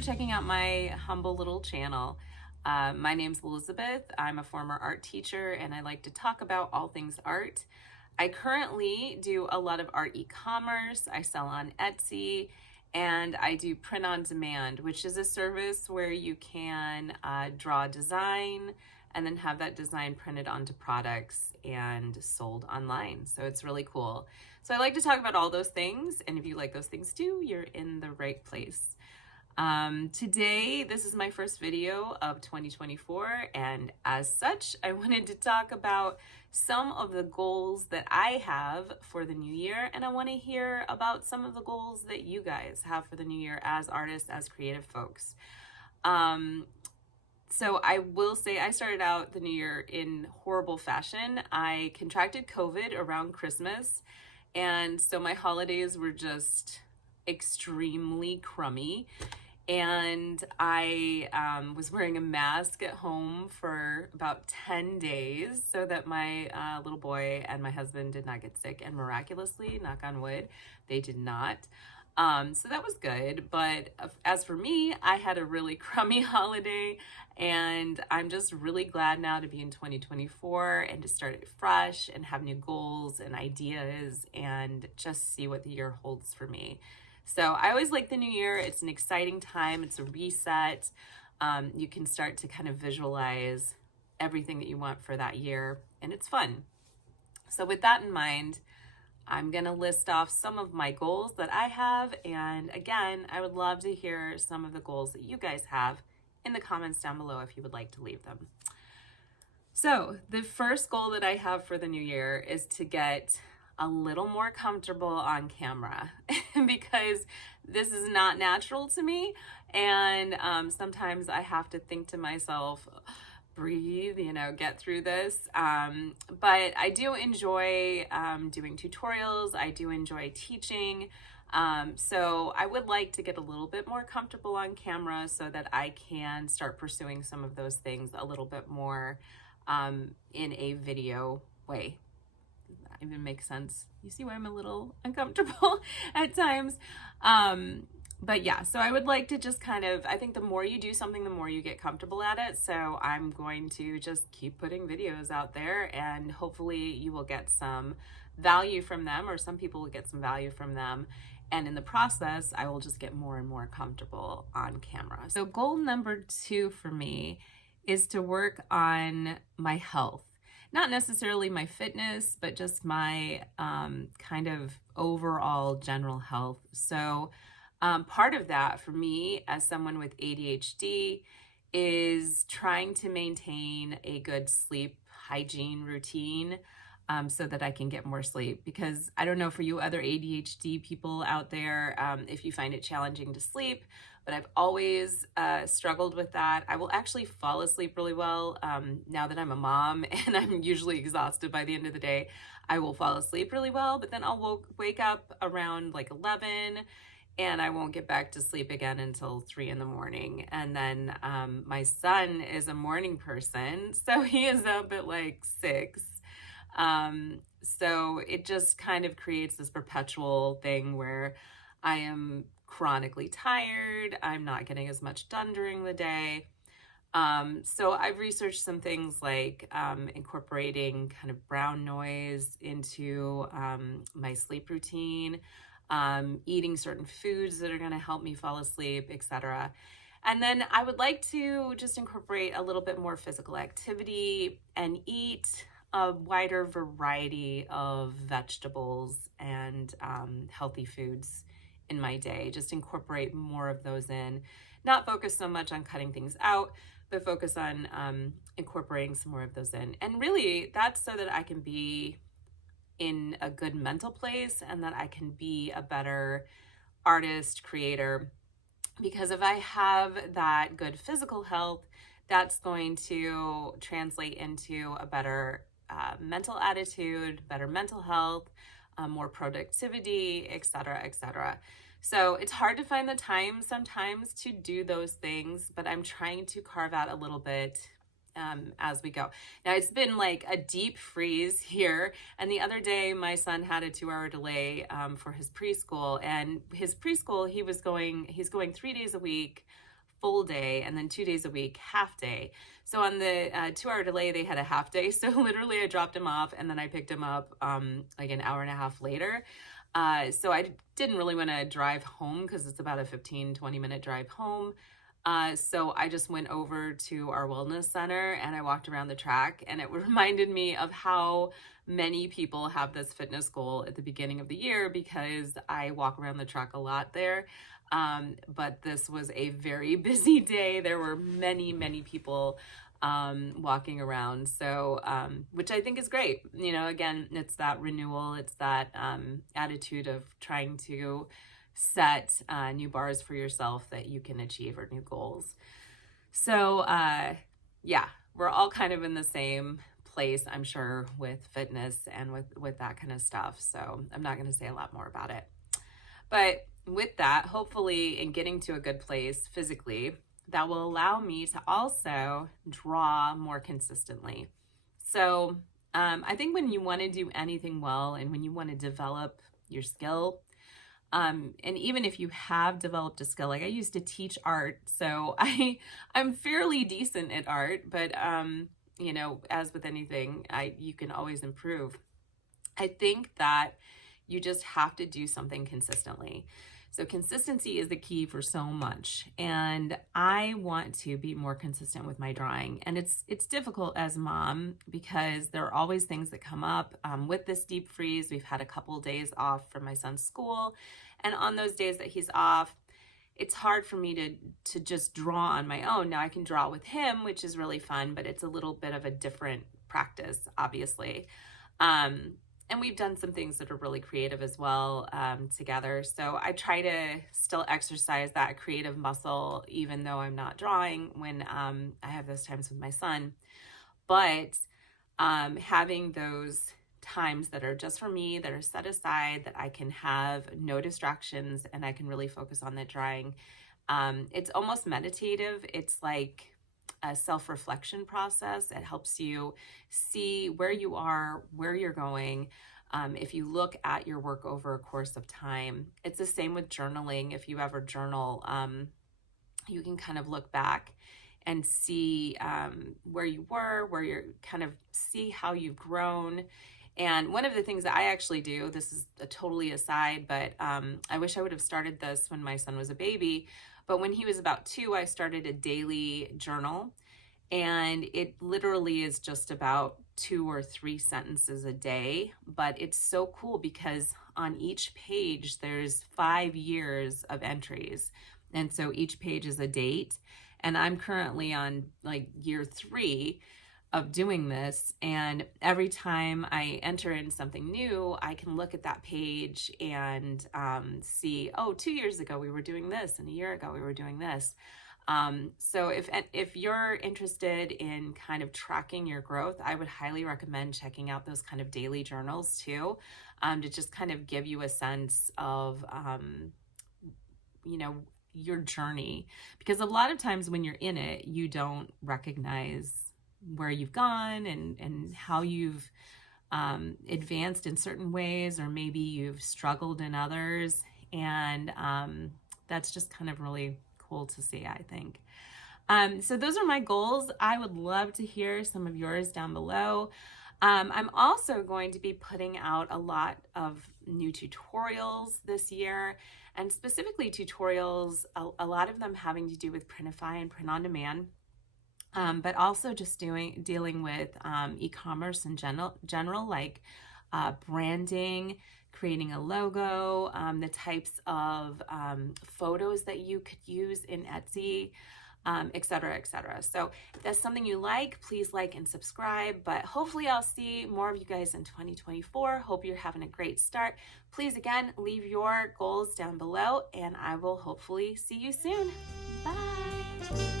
for checking out my humble little channel. My name's Elizabeth. I'm a former art teacher and I like to talk about all things art. I currently do a lot of art e-commerce. I sell on Etsy and I do print on demand, which is a service where you can draw a design and then have that design printed onto products and sold online. So it's really cool. So I like to talk about all those things, and if you like those things too, you're in the right place. Today, this is my first video of 2024, and as such, I wanted to talk about some of the goals that I have for the new year, and I want to hear about some of the goals that you guys have for the new year as artists, as creative folks. So I will say I started out the new year in horrible fashion. I contracted COVID around Christmas, and so my holidays were just extremely crummy. And I was wearing a mask at home for about 10 days so that my little boy and my husband did not get sick, and miraculously, knock on wood, they did not. So that was good. But as for me, I had a really crummy holiday, and I'm just really glad now to be in 2024 and to start it fresh and have new goals and ideas and just see what the year holds for me. So I always like the new year. It's an exciting time. It's a reset. You can start to kind of visualize everything that you want for that year, and it's fun. So with that in mind, I'm going to list off some of my goals that I have. And again, I would love to hear some of the goals that you guys have in the comments down below if you would like to leave them. So the first goal that I have for the new year is to get a little more comfortable on camera because this is not natural to me. And sometimes I have to think to myself, breathe, get through this. But I do enjoy doing tutorials. I do enjoy teaching. So I would like to get a little bit more comfortable on camera so that I can start pursuing some of those things a little bit more in a video way. Does that even make sense? You see why I'm a little uncomfortable at times. But yeah, so I would like to just I think the more you do something, the more you get comfortable at it. So I'm going to just keep putting videos out there, and hopefully you will get some value from them, or some people will get some value from them. And in the process, I will just get more and more comfortable on camera. So goal number 2 for me is to work on my health. Not necessarily my fitness, but just my kind of overall general health. So part of that for me as someone with ADHD is trying to maintain a good sleep hygiene routine so that I can get more sleep. Because I don't know for you other ADHD people out there if you find it challenging to sleep, but I've always struggled with that. I will actually fall asleep really well now that I'm a mom and I'm usually exhausted by the end of the day. I will fall asleep really well, but then I'll wake up around like 11 and I won't get back to sleep again until 3 in the morning. And then my son is a morning person, so he is up at like 6. So it just kind of creates this perpetual thing where I am chronically tired. I'm not getting as much done during the day. So I've researched some things like incorporating kind of brown noise into my sleep routine, eating certain foods that are going to help me fall asleep, etc. And then I would like to just incorporate a little bit more physical activity and eat a wider variety of vegetables and healthy foods in my day. Just incorporate more of those in, not focus so much on cutting things out, but focus on incorporating some more of those in. And really that's so that I can be in a good mental place and that I can be a better artist, creator. Because if I have that good physical health, that's going to translate into a better mental attitude, better mental health, more productivity, etc., etc. So it's hard to find the time sometimes to do those things, but I'm trying to carve out a little bit as we go. Now it's been like a deep freeze here, and the other day my son had a 2-hour delay for his preschool, and his preschool he's going 3 days a week full day, and then 2 days a week, half day. So on the 2 hour delay, they had a half day. So literally I dropped him off and then I picked him up like an hour and a half later. So I didn't really want to drive home because it's about a 15-20 minute drive home. So I just went over to our wellness center and I walked around the track, and it reminded me of how many people have this fitness goal at the beginning of the year because I walk around the track a lot there. But this was a very busy day. There were many, many people walking around. So, which I think is great. You know, again, it's that renewal, it's that attitude of trying to set new bars for yourself that you can achieve, or new goals. So, yeah, we're all kind of in the same place, I'm sure, with fitness and with that kind of stuff. So I'm not going to say a lot more about it. But with that, hopefully in getting to a good place physically, that will allow me to also draw more consistently. So I think when you want to do anything well and when you want to develop your skill, and even if you have developed a skill, like I used to teach art, so I'm fairly decent at art, but you know, as with anything, you can always improve. I think that you just have to do something consistently. So consistency is the key for so much. And I want to be more consistent with my drawing. And it's difficult as a mom because there are always things that come up. With this deep freeze, we've had a couple of days off from my son's school. And on those days that he's off, it's hard for me to just draw on my own. Now I can draw with him, which is really fun, but it's a little bit of a different practice, obviously. And we've done some things that are really creative as well together. So I try to still exercise that creative muscle, even though I'm not drawing, when I have those times with my son. But having those times that are just for me, that are set aside, that I can have no distractions and I can really focus on that drawing. It's almost meditative. It's like a self-reflection process. It helps you see where you are, where you're going. If you look at your work over a course of time, it's the same with journaling. If you ever journal, you can kind of look back and see where you were, where you're kind of see how you've grown. And one of the things that I actually do, this is a totally aside, but I wish I would have started this when my son was a baby. But when he was about 2, I started a daily journal, and it literally is just about 2 or 3 sentences a day. But it's so cool because on each page, there's 5 years of entries. And so each page is a date. And I'm currently on like year 3 of doing this, and every time I enter in something new, I can look at that page and see, oh, 2 years ago we were doing this, and a year ago we were doing this. So if you're interested in kind of tracking your growth, I would highly recommend checking out those kind of daily journals too, to just kind of give you a sense of you know, your journey, because a lot of times when you're in it, you don't recognize where you've gone and how you've advanced in certain ways, or maybe you've struggled in others. And that's just kind of really cool to see, I think. So those are my goals. I would love to hear some of yours down below. I'm also going to be putting out a lot of new tutorials this year, and specifically tutorials, a lot of them having to do with Printify and print on demand. But also just dealing with e-commerce in general, like branding, creating a logo, the types of photos that you could use in Etsy, et cetera, et cetera. So if that's something you like, please like and subscribe. But hopefully I'll see more of you guys in 2024. Hope you're having a great start. Please, again, leave your goals down below, and I will hopefully see you soon. Bye.